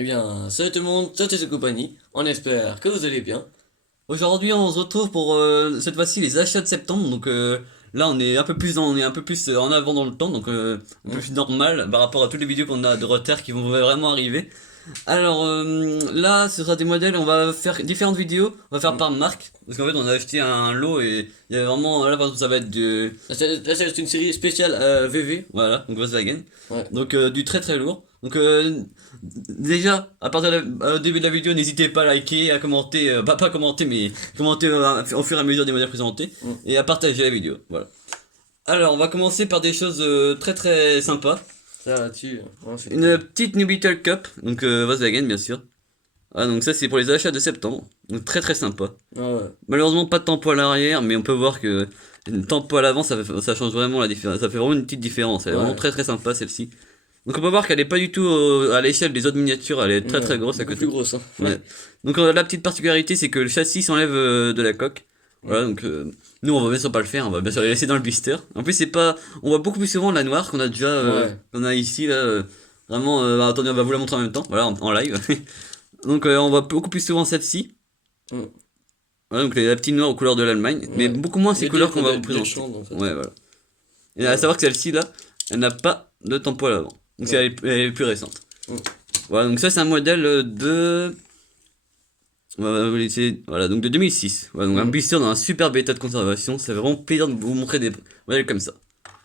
Eh bien, salut tout le monde, c'est et compagnie, on espère que vous allez bien. Aujourd'hui, on se retrouve pour cette fois-ci les achats de septembre. Donc là, on est un peu plus en avant dans le temps, donc un peu Hmm. plus normal par rapport à toutes les vidéos qu'on a de retard qui vont vraiment arriver. Alors là, ce sera des modèles. On va faire différentes vidéos. On va faire Hmm. par marque, parce qu'en fait, on a acheté un lot et il y a vraiment là, par exemple, ça va être du Là, c'est une série spéciale VV. voilà, donc Volkswagen. Ouais. Donc du très très lourd. Donc déjà, à partir au début de la vidéo, n'hésitez pas à liker, à commenter, pas commenter, mais commenter au fur et à mesure des modèles présentés, Hmm. et à partager la vidéo. Voilà. Alors, on va commencer par des choses très très sympas. Ça là-dessus, ouais, c'est Une cool. petite New Beetle Cup, donc Volkswagen bien sûr. Ah, donc ça c'est pour les achats de septembre. Donc très très sympa. Ah ouais. Malheureusement pas de tempo à l'arrière, mais on peut voir que une tempo à l'avant ça change vraiment la différence. Ça fait vraiment une petite différence. Elle est vraiment Ouais. très très sympa celle-ci. Donc on peut voir qu'elle est pas du tout à l'échelle des autres miniatures, elle est très Ouais. très grosse à Beaucoup plus côté. grosse, hein. Ouais. Donc la petite particularité c'est que le châssis s'enlève de la coque. Hmm. Voilà, donc nous on va bien sûr pas le faire, on va bien sûr les laisser dans le blister. En plus c'est pas, on voit beaucoup plus souvent la noire qu'on a déjà, Ouais. qu'on a ici là. Vraiment, attendez on va vous la montrer en même temps, voilà en live. Donc on voit beaucoup plus souvent celle-ci. Hmm. Voilà, donc la petite noire aux couleurs de l'Allemagne, mais Ouais. beaucoup moins ces Les deux couleurs qu'on pour va vous des présenter. chambres en fait. Ouais voilà. Et à Ouais. savoir que celle-ci là, elle n'a pas de tempo à l'avant. Donc Ouais. elle est plus récente. Hmm. Voilà, donc ça c'est un modèle de... On va vous laisser... Voilà, donc de 2006. Voilà, donc un Hmm. blister dans un super état de conservation. C'est vraiment plaisir de vous montrer des modèles comme ça.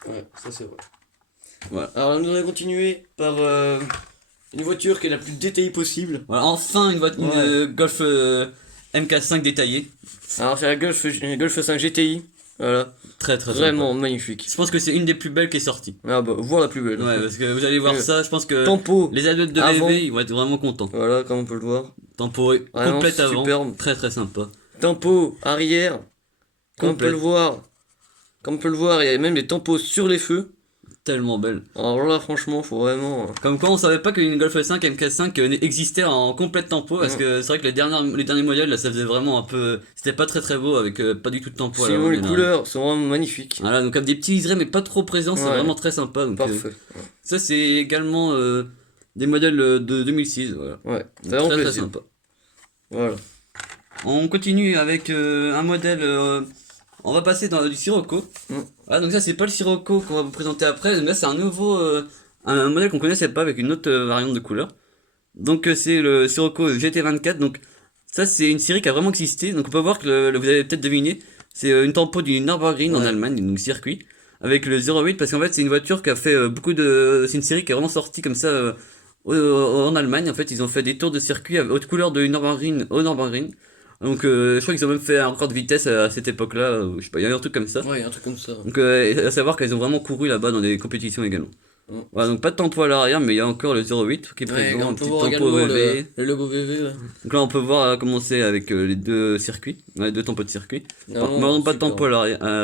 Ouais, ça c'est vrai. Voilà. Alors nous allons continuer par une voiture qui est la plus détaillée possible. Voilà, enfin une, une Ouais. Golf MK5 détaillée. Alors c'est la Golf 5 GTI. Voilà. Très très sympa. Vraiment magnifique. Je pense que c'est une des plus belles qui est sortie. Ah bah, voir la plus belle. Ouais, parce que vous allez voir Euh, ça, je pense que Tempo les adultes de avant. VV, ils vont être vraiment contents. Voilà, comme on peut le voir. Tempo Vraiment complète avant, superbe. très très sympa. Tempo arrière. Comme on peut le Complète, voir. Comme on peut le voir, il y a même des tempos sur les feux. tellement belle. Alors là, franchement, faut vraiment. Comme quoi on savait pas qu'une Golf 5 MK5 existait en complète tempo, parce Hum. que c'est vrai que les derniers modèles là ça faisait vraiment un peu... C'était pas très très beau avec pas du tout de tempo à Sinon, l'avant. les couleurs sont vraiment magnifiques. Voilà, donc avec des petits liserés mais pas trop présents, c'est Ouais, vraiment très sympa. Donc parfait. ça c'est également des modèles de 2006, voilà. Ouais, ça Donc, fait vraiment très très plaisir. sympa. Voilà. On continue avec un modèle. On va passer dans du Sirocco. Hum. Voilà, donc ça c'est pas le Sirocco qu'on va vous présenter après. Donc là c'est un nouveau, un modèle qu'on connaissait pas avec une autre variante de couleur. Donc c'est le Sirocco GT24. Donc ça c'est une série qui a vraiment existé. Donc on peut voir que vous avez peut-être deviné, c'est une tempo du Nürburgring en Ouais. Allemagne, donc circuit, avec le 08 parce qu'en fait c'est une voiture qui a fait beaucoup de, c'est une série qui est vraiment sortie comme ça en Allemagne. En fait ils ont fait des tours de circuit à haute couleur de Nürburgring au Nürburgring. Donc je crois qu'ils ont même fait un record de vitesse à cette époque-là, je sais pas, il y a eu un truc comme ça. Ouais, il y a un truc comme ça. Donc à savoir qu'ils ont vraiment couru là-bas dans des compétitions également. Hum. Voilà, donc pas de tempo à l'arrière, mais il y a encore le 08 qui est Ouais, présent, on un peut petit voir tempo également VV. le logo VV. Ouais. Donc là on peut voir commencer avec les deux circuits, les deux tempos de circuit. Vraiment, Malheureusement pas de super. tempo à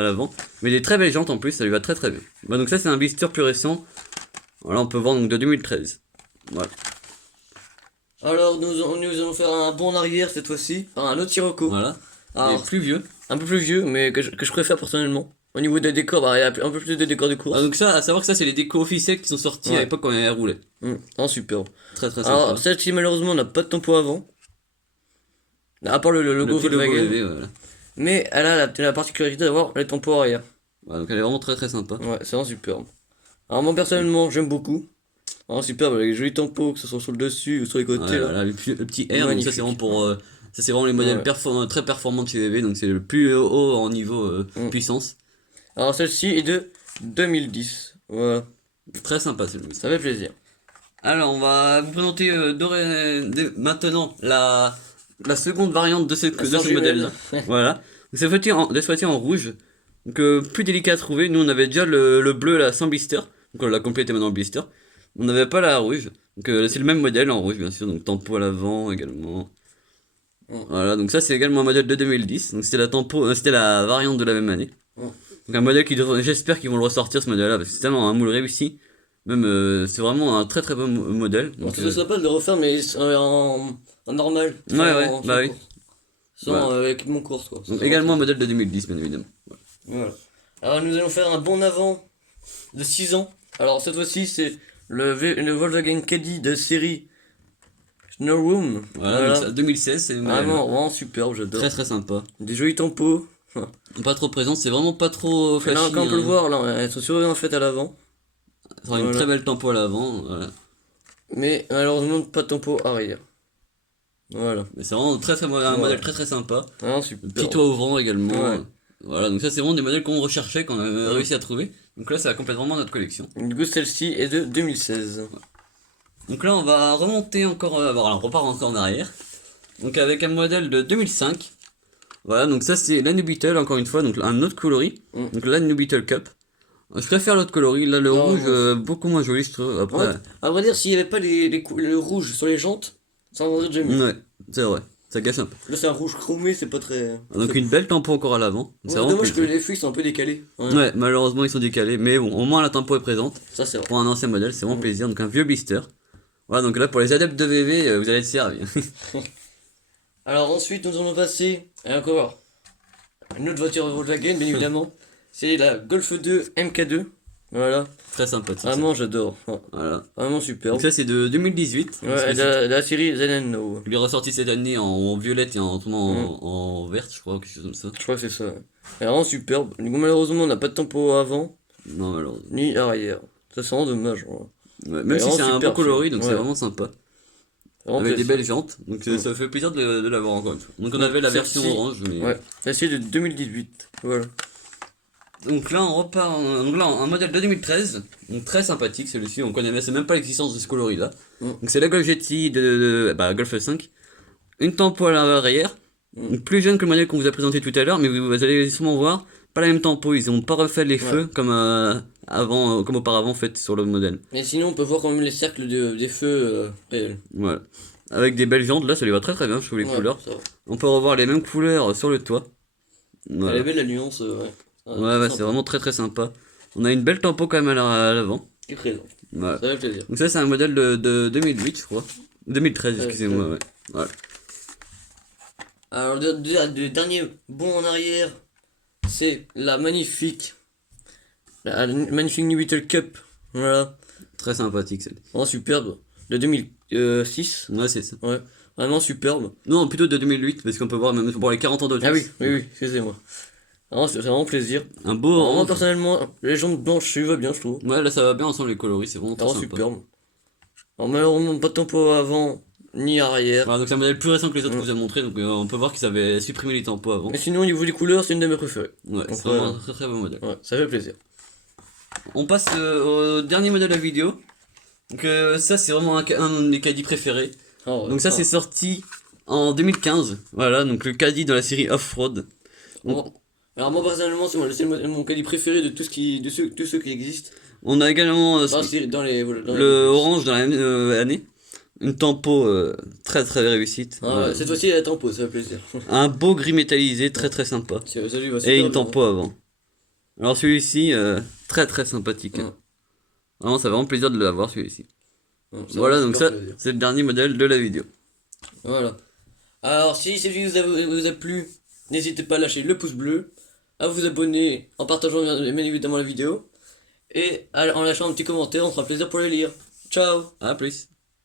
l'avant, mais des très belles jantes en plus, ça lui va très très bien. Bah, donc ça c'est un blister plus récent. Voilà, on peut voir donc de 2013. Voilà. Alors, nous allons faire un bond en arrière cette fois-ci, par un autre Sirocco. Voilà. Et Alors, plus vieux. un peu plus vieux, mais que je préfère personnellement. Au niveau des décors, bah, il y a un peu plus de décors de Ah, course. donc ça, à savoir que ça c'est les décos officiels qui sont sortis à Ouais. l'époque quand elle roulait. Non, superbe. Très très Alors, sympa. celle-ci, malheureusement, n'a pas de tempo avant. À part le Le logo petit logo Volkswagen. VV, voilà. Mais elle a la particularité d'avoir les tempos arrière. Voilà, donc elle est vraiment très très sympa. Ouais, c'est vraiment superbe. Alors, moi, personnellement, j'aime beaucoup. Vraiment superbe, avec les jolis tempos, que ce soit sur le dessus ou sur les côtés. Ouais, Là. voilà, le petit R, donc ça Magnifique. c'est vraiment pour... ça c'est vraiment les modèles Ouais. très performants de chez VV, donc c'est le plus haut en niveau Mm. puissance. Alors, celle-ci est de 2010. Voilà, Très sympa celui-là. ça fait plaisir. Alors, on va vous présenter maintenant la seconde variante de La de sœur ce jumelle. modèle-là. Voilà. Donc, cette fois-ci en rouge. Donc, plus délicat à trouver. Nous, on avait déjà le bleu là sans blister. Donc, on l'a complété maintenant en blister. On n'avait pas la rouge. Donc, c'est le même modèle en rouge, bien sûr. Donc, tempo à l'avant également. Mm. Voilà. Donc, ça, c'est également un modèle de 2010. Donc, c'était la tempo, c'était la variante de la même année. Mm. Donc, un modèle j'espère qu'ils vont le ressortir ce modèle-là parce que c'est tellement un moule réussi. Même, c'est vraiment un très très bon modèle. Bon, Donc, ça serait sympa de le refaire, mais en normal. ouais, ouais, bah oui. Course. Sans Voilà. équipement course, quoi. Ça Donc, serait également un vraiment modèle de 2010, bien évidemment. Voilà. Alors, nous allons faire un bond en avant de 6 ans. Alors, cette fois-ci, c'est le Volkswagen Caddy de série Snow Room. Voilà, donc ça, 2016, c'est Vraiment superbe, j'adore. très très sympa. Des jolis tampos. Pas trop présente, c'est vraiment pas trop Là, flashy. quand on peut le voir, là, elles sont surveillées en fait à l'avant. Ça aura une très belle tempo à l'avant. Voilà. Mais malheureusement, pas de tempo arrière. Voilà. Mais c'est vraiment un modèle très très sympa. Vraiment super. Petit toit ouvrant également. Ouais. Voilà, donc ça c'est vraiment des modèles qu'on recherchait, qu'on a réussi à trouver. Donc là ça complète vraiment notre collection. Du coup, celle-ci est de 2016. Donc là on va remonter encore, alors on repart encore en arrière. Donc avec un modèle de 2005. Voilà, donc ça c'est la New Beetle encore une fois, donc un autre coloris. Donc la New Beetle Cup. Je préfère l'autre coloris, là le rouge beaucoup moins joli je trouve. Après, Ouais, à vrai dire, s'il n'y avait pas le rouge sur les jantes, ça en vendrait déjà mieux. ouais, c'est vrai, ça gâche un peu. Là, c'est un rouge chromé, c'est pas très. Donc une belle tempo encore à l'avant. C'est dommage que les feuilles sont un peu décalées. Ouais, malheureusement ils sont décalés, mais bon, au moins la tempo est présente. Ça, c'est vrai. Pour un ancien modèle, c'est vraiment plaisir. Donc un vieux blister. Voilà, donc là pour les adeptes de VV, vous allez être servis. Alors ensuite, nous allons passer à encore une autre voiture Volkswagen, bien évidemment. C'est la Golf 2 MK2. Voilà. Très sympathique. Vraiment, j'adore. Voilà. Vraiment superbe. Donc ça c'est de 2018. Ouais, la série ZNO. Il est ressorti cette année en violette et en verte, je crois, quelque chose comme ça. Je crois que c'est ça. Elle est vraiment superbe. Du coup, malheureusement, on n'a pas de tempo avant, Non, malheureusement. ni arrière. Ça, c'est vraiment dommage. Ouais, même si c'est un beau coloris, donc c'est vraiment sympa. Vraiment Avec des plaisir. belles jantes, donc ça fait plaisir de l'avoir encore une fois. Donc on avait la version Celle-ci, orange, mais... Ouais, celle-ci est de 2018. Voilà. Donc là on repart, donc là un modèle de 2013, donc très sympathique celui-ci, on connaissait même pas l'existence de ce coloris là. Donc c'est la Golf GTI Golf 5, une tempo à l'arrière, donc plus jeune que le modèle qu'on vous a présenté tout à l'heure, mais vous allez sûrement voir, pas la même tempo, ils ont pas refait les feux comme avant, comme auparavant fait sur le modèle. Mais sinon, on peut voir quand même les cercles des feux réels. Voilà. Avec des belles jantes, là ça lui va très très bien, je trouve les couleurs. Ça va. On peut revoir les mêmes couleurs sur le toit. Voilà. Elle est belle la nuance, ouais. Ouais, c'est vraiment très très sympa. On a une belle tempo quand même à l'avant. Qui est présent. Voilà. Ça fait plaisir. Donc ça c'est un modèle de 2008 je crois. 2013 excusez-moi, ouais. Voilà. Alors, le dernier bond en arrière, c'est la magnifique New Beetle Cup. Voilà. Très sympathique celle-ci. Vraiment superbe. De 2006. Ouais c'est ça. Ouais. Vraiment superbe. Non plutôt de 2008 parce qu'on peut voir même pour les 40 ans de Ah oui, excusez-moi. Vraiment, c'est vraiment plaisir. Un beau Alors, moi, orange. personnellement, les jambes blanches, ça va bien, je trouve. Ouais là ça va bien ensemble les coloris, c'est vraiment très Vraiment sympa. superbe. Alors, malheureusement, pas de tempo avant ni arrière. Voilà, donc c'est un modèle plus récent que les autres que je vous ai montré, donc on peut voir qu'ils avaient supprimé les tempos avant. Mais sinon, au niveau des couleurs, c'est une de mes préférées. Ouais, Donc, c'est vraiment un très très beau modèle. Ouais, ça fait plaisir. On passe au dernier modèle de la vidéo. Donc ça c'est vraiment un de mes caddies préférés. Donc ça c'est sorti en 2015. Voilà, donc le caddie de la série Off-Road. Bon. Alors moi personnellement c'est mon caddie préféré de tous ceux qui existent. On a également le orange dans la même année. Une tempo très très réussite. Voilà. Cette fois-ci elle est tempo, ça fait plaisir. Un beau gris métallisé très très sympa. Et une tempo avant. Alors celui-ci très très sympathique. Vraiment ça fait vraiment plaisir de l'avoir celui-ci. Voilà donc ça c'est le dernier modèle de la vidéo. Voilà. Alors si cette vidéo vous a plu, n'hésitez pas à lâcher le pouce bleu, à vous abonner en partageant bien évidemment la vidéo et en lâchant un petit commentaire, on fera plaisir pour le lire. Ciao. À plus.